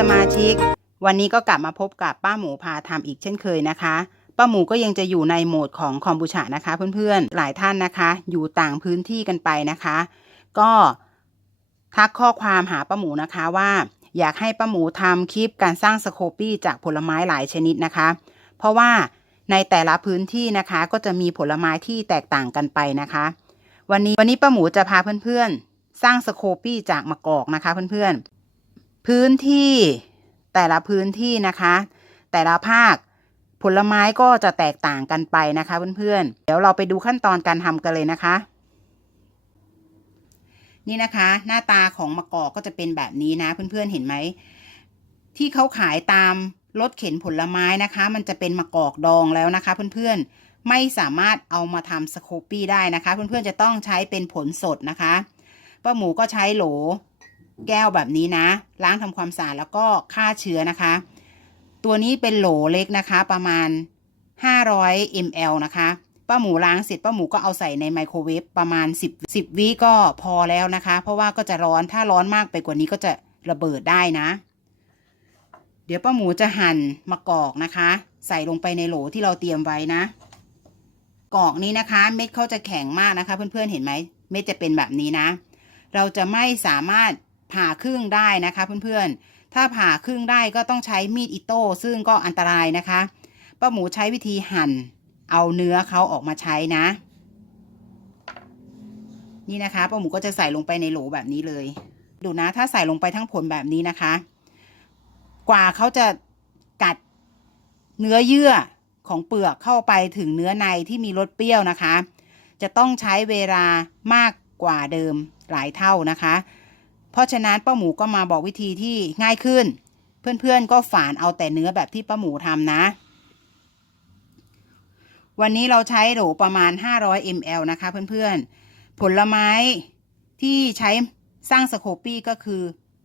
สมาชิก วันนี้ก็กลับมาพบกับป้าหมูพาทำอีกเช่นเคยนะคะ ป้าหมูก็ยังจะอยู่ในโหมดของคอมบูชานะคะ เพื่อนๆ หลายท่านนะคะ อยู่ต่างพื้นที่กันไปนะคะ ก็ทักข้อความหาป้าหมูนะคะว่า อยากให้ป้าหมูทำคลิปการสร้างสโคปี้จากผลไม้หลายชนิดนะคะ เพราะว่าในแต่ละพื้นที่นะคะก็จะมีผลไม้ที่แตกต่างกันไปนะคะ วันนี้วันนี้ป้าหมูจะพาเพื่อนๆ สร้างสโคปี้จากมะกอกนะคะเพื่อนๆ พื้นที่แต่ละพื้นที่นะคะ แต่ละภาคผลไม้ก็จะแตกต่างกันไปนะคะเพื่อนๆ เดี๋ยวเราไปดูขั้นตอนการทำกันเลยนะคะ นี่นะคะ หน้าตาของมะกอกก็จะเป็นแบบนี้นะ เพื่อนๆเห็นไหม ที่เขาขายตามรถเข็นผลไม้นะคะ มันจะเป็นมะกอกดองแล้วนะคะ เพื่อนๆไม่สามารถเอามาทำสโคปี้ได้นะคะ เพื่อนๆจะต้องใช้เป็นผลสดนะคะป้าหมูก็ใช้โหล แก้วแบบนี้นะ ล้างทำความสะอาดแล้วก็ฆ่าเชื้อนะคะ ตัวนี้เป็นโหลเล็กนะคะ ประมาณ 500 ml นะคะป้าหมูล้างเสร็จป้าหมูก็เอาใส่ในไมโครเวฟประมาณ 10 10วิก็พอแล้วนะคะ เพราะว่าก็จะร้อนถ้าร้อนมากไปกว่านี้ก็จะระเบิดได้นะ เดี๋ยวป้าหมูจะหั่นมะกอกนะคะ ใส่ลงไปในโหลที่เราเตรียมไว้นะ กอกนี้นะคะ เม็ดเขาจะแข็งมากนะคะ เพื่อนๆเห็นไหมเม็ดจะเป็นแบบนี้นะ เราจะไม่สามารถ ผ่าครึ่งได้นะคะเพื่อนๆ ถ้าผ่าครึ่งได้ก็ต้องใช้มีดอิโต้ซึ่งก็อันตรายนะคะป้าหมูใช้วิธีหั่น เอาเนื้อเขาออกมาใช้นะ นี่นะคะป้าหมูก็จะใส่ลงไปในโหลแบบนี้เลย ดูนะถ้าใส่ลงไปทั้งผลแบบนี้นะคะ กว่าเขาจะกัดเนื้อเยื่อของเปลือกเข้าไปถึงเนื้อในที่มีรสเปรี้ยวนะคะ จะต้องใช้เวลามากกว่าเดิมหลายเท่านะคะ เพราะฉะนั้นป้าหมูก็มาบอกวิธีที่ง่ายขึ้น เพื่อนๆก็ฝานเอาแต่เนื้อแบบที่ป้าหมูทำนะ วันนี้เราใช้โหลประมาณ 500 ml นะคะเพื่อนๆ ผลไม้ที่ใช้สร้างสโคปี้ก็คือ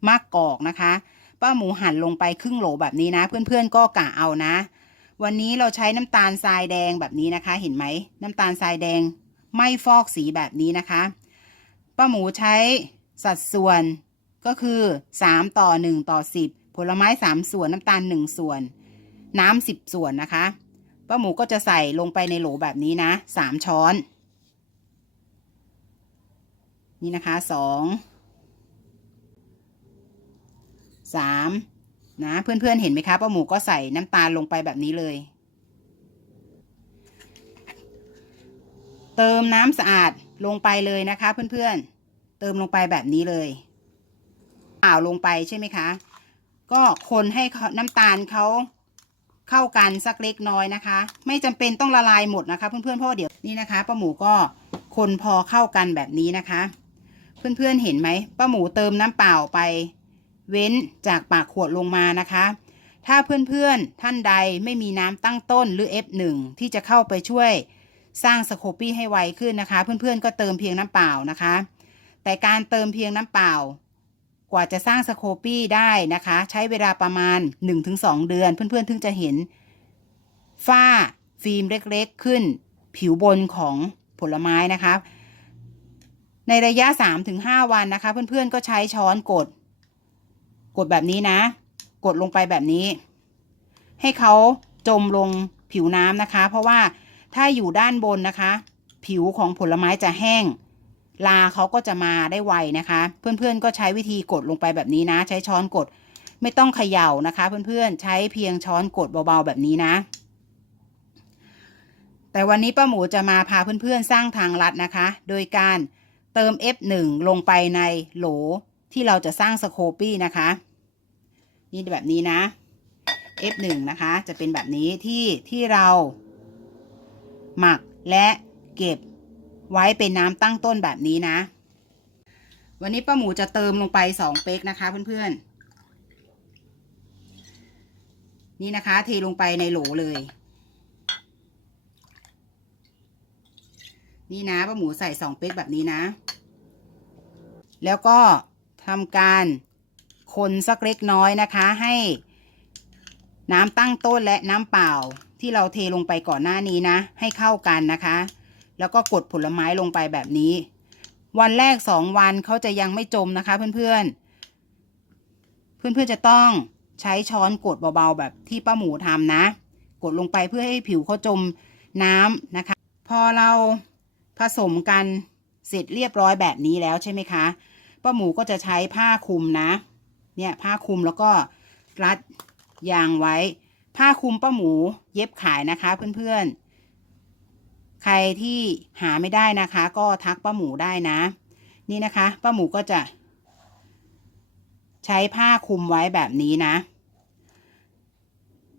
มะกอกนะคะ ป้าหมูหั่นลงไปครึ่งโหลแบบนี้นะ เพื่อนๆก็กะเอานะ วันนี้เราใช้น้ำตาลทรายแดงแบบนี้นะคะ เห็นไหมน้ำตาลทรายแดงไม่ฟอกสีแบบนี้นะคะ ป้าหมูใช้ สัดส่วนก็คือ 3 ต่อ 1 ต่อ 10 ผลไม้ 3 ส่วนน้ำตาล 1 ส่วน น้ำ10 ส่วนนะคะป้าหมูก็จะใส่ลงไปในโหลแบบนี้นะ 3 ช้อน นี่นะคะ 2 3 นะ เพื่อนๆเห็นไหมคะป้าหมูก็ใส่น้ำตาลลงไปแบบนี้เลย เติมน้ำสะอาดลงไปเลยนะคะเพื่อนๆ ติมลงไปแบบนี้เลยเปล่าลงไปใช่ไหมคะ ก็คนให้น้ำตาลเขาเข้ากันสักเล็กน้อยนะคะ ไม่จำเป็นต้องละลายหมดนะคะเพื่อนๆเพราะเดี๋ยวนี่นะคะป้าหมูก็คนพอเข้ากันแบบนี้นะคะ เพื่อนๆเห็นไหมป้าหมูเติมน้ำเปล่าไป เว้นจากปากขวดลงมานะคะ ถ้าเพื่อนๆท่านใดไม่มีน้ำตั้งต้นหรือ F1 ที่จะเข้าไปช่วยสร้างสโคปี้ให้ไวขึ้นนะคะ เพื่อนๆก็เติมเพียงน้ำเปล่านะคะ แต่การเติมเพียงน้ำเปล่า กว่าจะสร้างสโคปี้ได้นะคะ ใช้เวลาประมาณ 1-2 เดือน เพื่อนๆถึงจะเห็น ฝ้าฟิล์มเล็กๆขึ้น ผิวบนของผลไม้นะคะ ในระยะ 3-5 วันนะคะ เพื่อนๆก็ใช้ช้อนกด กดแบบนี้นะ กดลงไปแบบนี้ ให้เขาจมลงผิวน้ำนะคะ เพราะว่าถ้าอยู่ด้านบนนะคะ ผิวของผลไม้จะแห้ง ลาเขาก็จะมาได้ไวนะคะ เพื่อนๆก็ใช้วิธีกดลงไปแบบนี้นะ ใช้ช้อนกดไม่ต้องเขย่านะคะ เพื่อนๆใช้เพียงช้อนกดเบาๆแบบนี้นะ แต่วันนี้ป้าหมูจะมาพาเพื่อนๆสร้างทางลัดนะคะ โดยการเติม F1 ลงไปในโหลที่เราจะสร้างสโคปี้นะคะ นี่แบบนี้นะ F1 นะคะ จะเป็นแบบนี้ที่ที่เราหมักและเก็บ ไว้เป็นน้ำตั้งต้นแบบนี้นะ วันนี้ป้าหมูจะเติมลงไปสองเป๊กนะคะเพื่อนๆ นี่นะคะเทลงไปในโหลเลย นี่นะป้าหมูใส่สองเป๊กแบบนี้นะ แล้วก็ทำการคนสักเล็กน้อยนะคะให้น้ำตั้งต้นและน้ำเปล่าที่เราเทลงไปก่อนหน้านี้นะ ให้เข้ากันนะคะ แล้วก็กดผลไม้ลงไปแบบนี้ วันแรกสองวันเขาจะยังไม่จมนะคะ เพื่อนๆ เพื่อนๆจะต้องใช้ช้อนกดเบาๆ แบบที่ป้าหมูทำนะ กดลงไปเพื่อให้ผิวเขาจมน้ำนะคะ พอเราผสมกันเสร็จเรียบร้อยแบบนี้แล้วใช่ไหมคะป้าหมูก็จะใช้ผ้าคลุมนะ เนี่ยผ้าคลุมแล้วก็รัดยางไว้ ผ้าคลุมป้าหมูเย็บขายนะคะเพื่อนๆ ใครที่หาไม่ได้นะคะ ก็ทักป้าหมูได้นะ นี่นะคะป้าหมูก็จะ ใช้ผ้าคลุมไว้แบบนี้นะ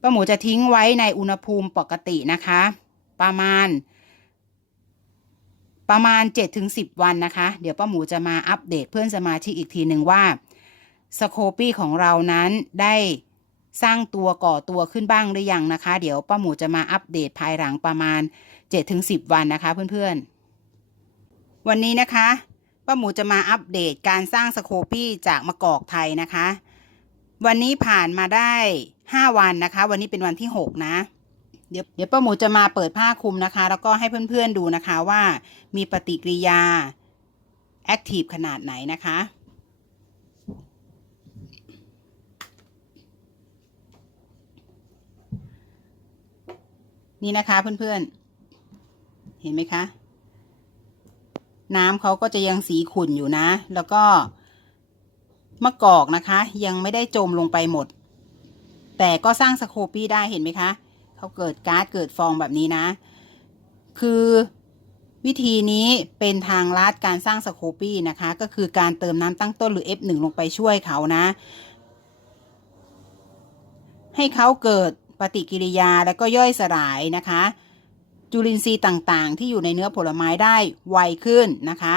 ป้าหมูจะทิ้งไว้ในอุณหภูมิปกตินะคะ ประมาณ ประมาณ 7-10 วันนะคะ เดี๋ยวป้าหมูจะมาอัปเดตเพื่อนสมาชิกอีกทีหนึ่งว่าสโคปี้ของเรานั้นได้ สร้างตัวก่อตัวขึ้นบ้างหรือยังนะคะ เดี๋ยวป้าหมูจะมาอัปเดตภายหลังประมาณ 7-10 วันนะคะเพื่อนๆ วันนี้นะคะป้าหมูจะมาอัปเดตการสร้างสโคปี้จากมะกอกไทยนะคะ วันนี้ผ่านมาได้ 5 วันนะคะ วันนี้เป็นวันที่ 6 นะ เดี๋ยวเดี๋ยวป้าหมูจะมาเปิดผ้าคลุมนะคะ แล้วก็ให้เพื่อนๆดูนะคะว่ามีปฏิกิริยาแอคทีฟขนาดไหนนะคะ นี่นะคะเพื่อนๆ เห็นไหมคะ น้ำเขาก็จะยังสีขุ่นอยู่นะ แล้วก็มะกอกนะคะ ยังไม่ได้จมลงไปหมด แต่ก็สร้างสโคปี้ได้เห็นไหมคะเขาเกิดก๊าซเกิดฟองแบบนี้นะ คือวิธีนี้เป็นทางลัดการสร้างสโคปี้นะคะ ก็คือการเติมน้ำตั้งต้นหรือ F1 ลงไปช่วยเขานะ ให้เขาเกิด ปฏิกิริยาและก็ย่อยสลายนะคะ จุลินทรีย์ต่างๆ ที่อยู่ในเนื้อผลไม้ได้ไวขึ้นนะคะ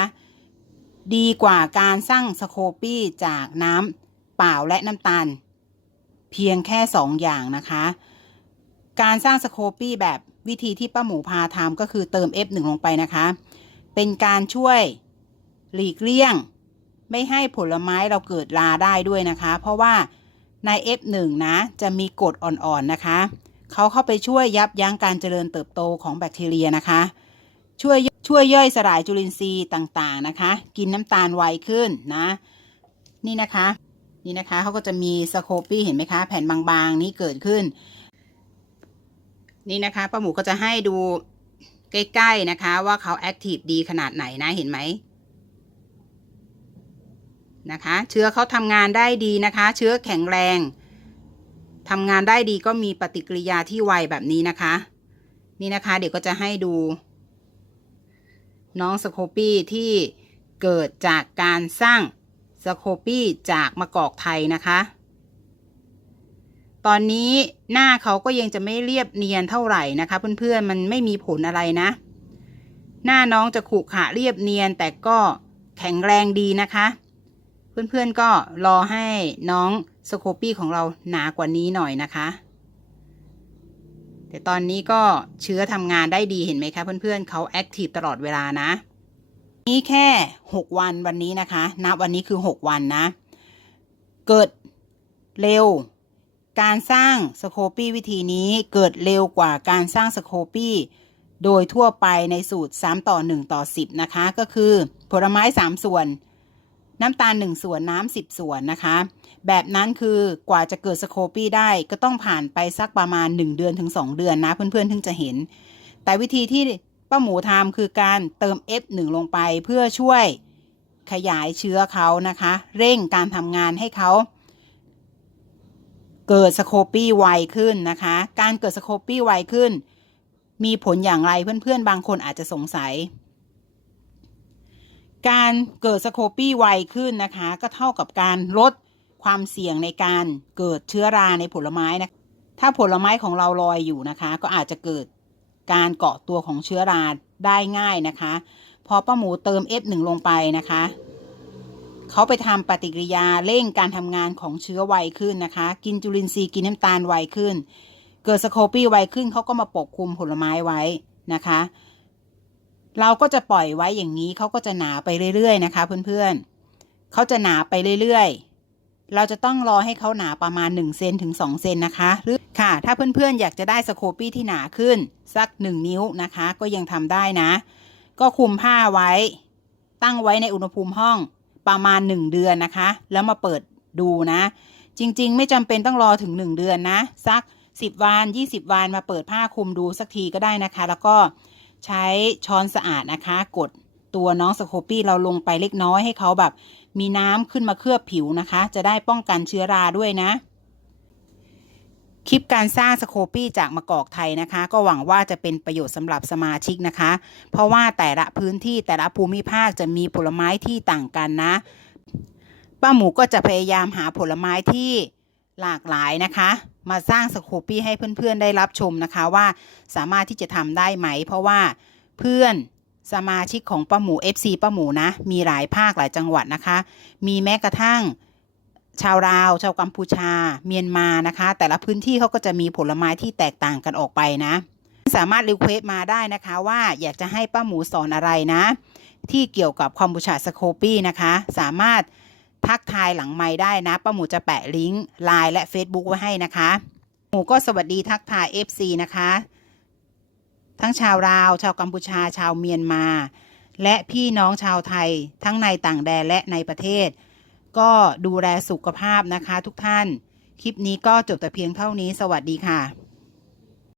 ดีกว่าการสร้างสโคปี้จากน้ำเปล่าและน้ำตาล เพียงแค่2อย่างนะคะ การสร้างสโคปี้แบบวิธีที่ป้าหมูพาทำก็คือเติม F1 ลงไปนะคะ เป็นการช่วยหลีกเลี่ยง ไม่ให้ผลไม้เราเกิดราได้ด้วยนะคะ เพราะว่า ใน F1 นะ จะมีกรดอ่อนๆนะคะ เขาเข้าไปช่วยยับยั้งการเจริญเติบโตของแบคทีเรียนะคะ ช่วยช่วยย่อยสลายจุลินทรีย์ต่างๆนะคะ กินน้ำตาลไวขึ้นนะ นี่นะคะ นี่นะคะเขาก็จะมีสโคปี้เห็นไหมคะ แผ่นบางๆนี้เกิดขึ้น นี่นะคะป้าหมูก็จะให้ดูใกล้ ๆ นะคะ ว่าเขาแอคทีฟดีขนาดไหนนะเห็นไหม นะคะ เชื้อเขาทำงานได้ดีนะคะ เชื้อแข็งแรงทำงานได้ดีก็มีปฏิกิริยาที่ไวแบบนี้นะคะ นี่นะคะ เดี๋ยวก็จะให้ดู น้องสโคปี้ที่เกิดจากการสร้างสโคปี้จากมะกอกไทยนะคะ ตอนนี้หน้าเขาก็ยังจะไม่เรียบเนียนเท่าไหร่นะคะ เพื่อนๆมันไม่มีผลอะไรนะ หน้าน้องจะขรุขระเรียบเนียนแต่ก็แข็งแรงดีนะคะ เพื่อนๆก็รอให้น้องสโคปี้ของเราหนากว่านี้หน่อยนะคะ แต่ตอนนี้ก็เชื้อทำงานได้ดีเห็นไหมคะเพื่อนๆเขาแอคทีฟตลอดเวลานะ นี่แค่ 6 วันวันนี้นะคะ นับวันนี้คือ 6 วันนะ เกิดเร็ว การสร้างสโคปี้วิธีนี้เกิดเร็วกว่าการสร้างสโคปี้โดยทั่วไปในสูตร 3 ต่อ 1 ต่อ 10 นะคะ ก็คือผลไม้ 3 ส่วน น้ำตาล 1 ส่วนน้ำ10 ส่วนนะคะ แบบนั้นคือกว่าจะเกิดสโคปี้ได้ก็ต้องผ่านไปสักประมาณ 1 เดือนถึง 2 เดือนนะ เพื่อนๆถึงจะเห็น แต่วิธีที่ป้าหมูทำคือการเติม F1 ลงไปเพื่อช่วยขยายเชื้อเขานะคะ เร่งการทำงานให้เขาเกิดสโคปี้ไวขึ้นนะคะ การเกิดสโคปี้ไวขึ้น มีผลอย่างไรเพื่อนๆ บางคนอาจจะสงสัย การเกิดสโคปี้ไวขึ้นนะคะ ก็เท่ากับการลดความเสี่ยงในการเกิดเชื้อราในผลไม้นะถ้าผลไม้ของเราลอยอยู่นะคะ ก็อาจจะเกิดการเกาะตัวของเชื้อราได้ง่ายนะคะ พอป้าหมูเติม F1 ลงไปนะคะ เขาไปทำปฏิกิริยาเร่งการทำงานของเชื้อไวขึ้นนะคะ กินจุลินทรีย์กินน้ำตาลไวขึ้น เกิดสโคปี้ไวขึ้นเขาก็มาปกคลุมผลไม้ไว้นะคะ เราก็จะปล่อยไว้อย่างนี้เขาก็จะหนาไปเรื่อยๆนะคะ เพื่อนๆเขาจะหนาไปเรื่อยๆ เราจะต้องรอให้เขาหนาประมาณ1เซนถึง2เซนนะคะหรือค่ะ ถ้าเพื่อนๆอยากจะได้สโคปี้ที่หนาขึ้นสัก 1 นิ้วนะคะ ก็ยังทำได้นะ ก็คลุมผ้าไว้ ตั้งไว้ในอุณหภูมิห้องประมาณ 1 เดือนนะคะ แล้วมาเปิดดูนะ จริงๆ ไม่จำเป็นต้องรอถึง 1 เดือนนะ สัก 10 วัน 20 วันมาเปิดผ้าคลุมดูสักทีก็ได้นะคะ แล้วก็ ใช้ช้อนสะอาดนะคะ กดตัวน้องสโคปี้เราลงไปเล็กน้อยให้เขาแบบ มีน้ำขึ้นมาเคลือบผิวนะคะ จะได้ป้องกันเชื้อราด้วยนะ คลิปการสร้างสโคปี้จากมะกอกไทยนะคะ ก็หวังว่าจะเป็นประโยชน์สำหรับสมาชิกนะคะ เพราะว่าแต่ละพื้นที่แต่ละภูมิภาคจะมีผลไม้ที่ต่างกันนะ ป้าหมูก็จะพยายามหาผลไม้ที่หลากหลายนะคะ มาสร้างสโคปี้ให้เพื่อนๆได้รับชมนะคะว่าสามารถที่จะทำได้ไหม เพราะว่าเพื่อนสมาชิกของป้าหมู FC ป้าหมูนะ มีหลายภาคหลายจังหวัดนะคะ มีแม้กระทั่งชาวลาว ชาวกัมพูชา เมียนมานะคะ แต่ละพื้นที่เขาก็จะมีผลไม้ที่แตกต่างกันออกไปนะ สามารถรีเควสมาได้นะคะว่าอยากจะให้ป้าหมูสอนอะไรนะ ที่เกี่ยวกับคอมบูชาสโคปี้นะคะ สามารถ ทักทายหลังไม้ได้นะป้าหมูจะแปะลิงก์ไลน์และ Facebook ไว้ให้นะคะ หมูก็สวัสดีทักทาย FC นะคะ ทั้งชาวลาว ชาวกัมพูชาชาวเมียนมา และพี่น้องชาวไทย ทั้งในต่างแดนและในประเทศ ก็ดูแลสุขภาพนะคะทุกท่าน คลิปนี้ก็จบแต่เพียงเท่านี้สวัสดีค่ะ